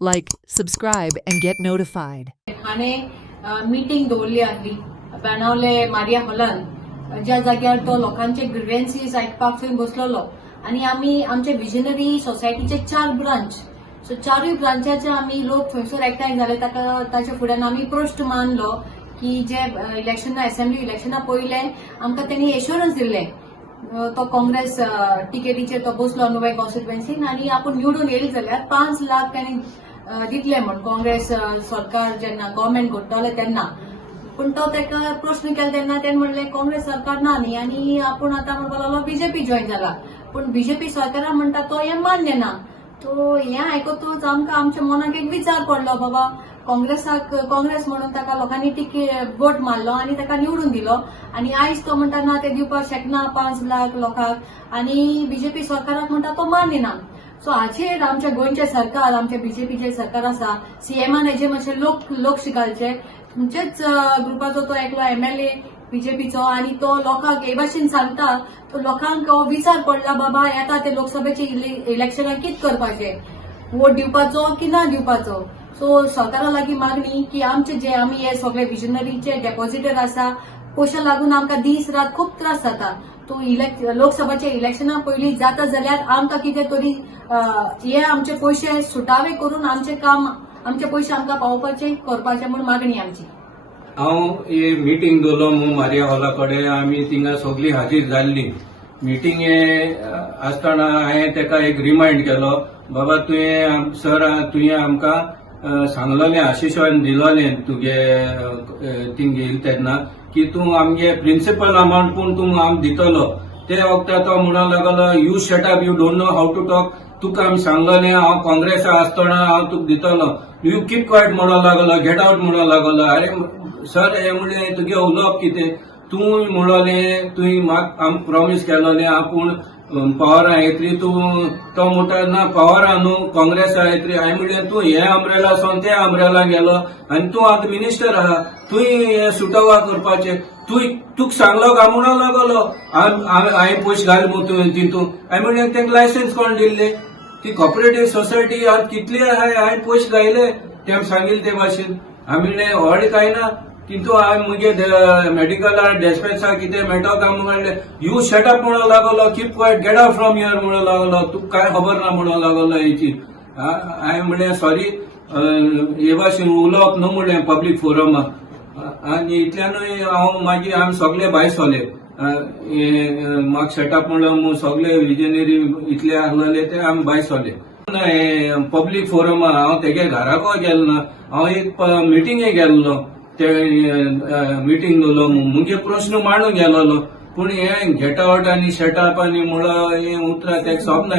Like, subscribe, and get notified. हाणे meeting दवरली आसली बेणावले मारिया हॉलान ज्या जाग्यार तो लोकांचे ग्रिव्हन्सीस आयकपाक थंय बसलोलो आणि आमी आमचे विजनरी सोसायटीचे 4 ब्रांच सो 4 ब्रांचाचे आमी लोक थंयसर एकठांय जाले ताच्या फुड्यान आमी प्रश्न मानलो की जे इलेक्शन असेंब्ली इलेक्शना पयले आमकां तेणी एश्युरन्स दिल्ले तो काँग्रेस टिकेटीचेर तो बसलो नुवें कॉन्स्टिट्युएन्सीन आणि आपण निवडून येयले जाल्यार 5 लाख तेणी दितले म्हण काँग्रेस सरकार जेन्ना गव्हर्नमेंट घडटले तेन्ना पण तो ताका प्रश्न केला तेन्ना तेणे म्हणलें काँग्रेस सरकार ना न्ही आणि आपण आतां म्हणपाक लागलो बीजेपी जॉईन जाला पण बीजेपी सरकारान म्हणटा तो हें मान्य ना तो हें आयकतूच आमकां आमच्या मनाक एक विचार पडलो बाबा काँग्रेस म्हणून ताका लोकांनी वोट मारलो आणि ताका निवडून दिलो आणि आयज तो म्हणटा ना ते दिवपाक शकना 5 लाख लोकांक आणि बीजेपी सरकाराक म्हणटा तो मान्य ना सो हाचेर आमच्या गोंयचे सरकार आमचे बीजेपीचे सरकार आसा सीएमान हेजे मातशे लोक शिकालचे तुमचेच ग्रुपाचो तो एकलो एमएलए बीजेपीचो आणि तो लोकांक हे भाशेन सांगता तो लोकांक विचार पडला बाबा येता ते लोकसभेचे इलेक्शनाक कितें करपाचें वोट दिवपाचो की ना दिवपाचो सो सरकारा लागीं मागणी की आमचे जे आमी हे सगळे विजनरीचे डेपॉझिटर आसा पयशा लागून आमकां दीस रात खूब त्रास जाता तो लोकसभाचे इलेक्शना पयलीं जाता जाल्यार आमकां कितें तरी हे आमचे पयशे सुटावे करून आमचे काम आमचे पयशे आमकां पावोवपाचे करपाचे म्हूण मागणी आमची हांव ही मिटींग दवरलो मारिया हॉला कडेन आमी थिंगा सगळीं हाजीर जाल्लीं मिटींगे आसतना हांवें ताका एक रिमांड केलो बाबा तुवें आमकां सांगलोलें आशिशवान दिलोलें तुगे थिंग येयले तेन्ना की तूं आमगे प्रिन्सिपल अमाउंट पूण तूं आमकां दितलो ते वखदार तो म्हणूंक लागलो you shut up you don't know how to talk तुका आमी सांगलोलें हांव काँग्रेसा आसतना हांव तुका दितलो यू कीप क्वायट म्हणूंक लागलो गेट आउट म्हणूंक लागलो अरे सर हे म्हणलें तुगे उलोवप कितें तूं म्हणलोलें तुवें म्हाका आमकां प्रॉमीस केलोलें आपूण पावरां येतली तूं तो म्हणटा ना पावरां न्हू काँग्रेसा येतली हांवें म्हणलें तूं हे अम्ब्रेला सोन ते अम्ब्रेला गेलो आनी तूं आतां मिनिस्टर आहा तुवें हे सुटोवा करपाचें तुका सांगलो काय म्हणूंक लागलो हांवें पयशे घाल म्हणून तितून हांवें म्हणलें तांकां लायसन्स कोण दिल्लें ती कॉपरेटीव सोसायटी आज कितली हांवें पयशे घायले तें सांगिल्ले ते भाशेन हांवें म्हणलें व्हड कांय ना तितून हांवें मुगे मेडिकल डिस्पेन्सा कितें मेळटा काय म्हणलें यू शटअप म्हणूंक लागलो keep quiet get out from here म्हणूंक लागलो तुका कांय खबर ना म्हणूंक लागलो हेची हांवें म्हणलें सॉरी हे भाशेन उलोवप न्हू म्हणलें पब्लीक फोरमाक आनी इतल्यानूय हांव मागीर आमी सगळे भायर सोले म्हाका शटअप म्हणलो सगळे विजनरी इतले आसलेले ते आमी भायर सोले पब्लीक फोरम हांव तेगे घराको गेलो ना हांव एक मिटींगे गेल्लो ते मिटींग दवरलो मुगे प्रश्न मांडूंक गेलोलो पूण हे गेट आउट आनी शटअप आनी म्हणलो हे उतरां तेका सोबना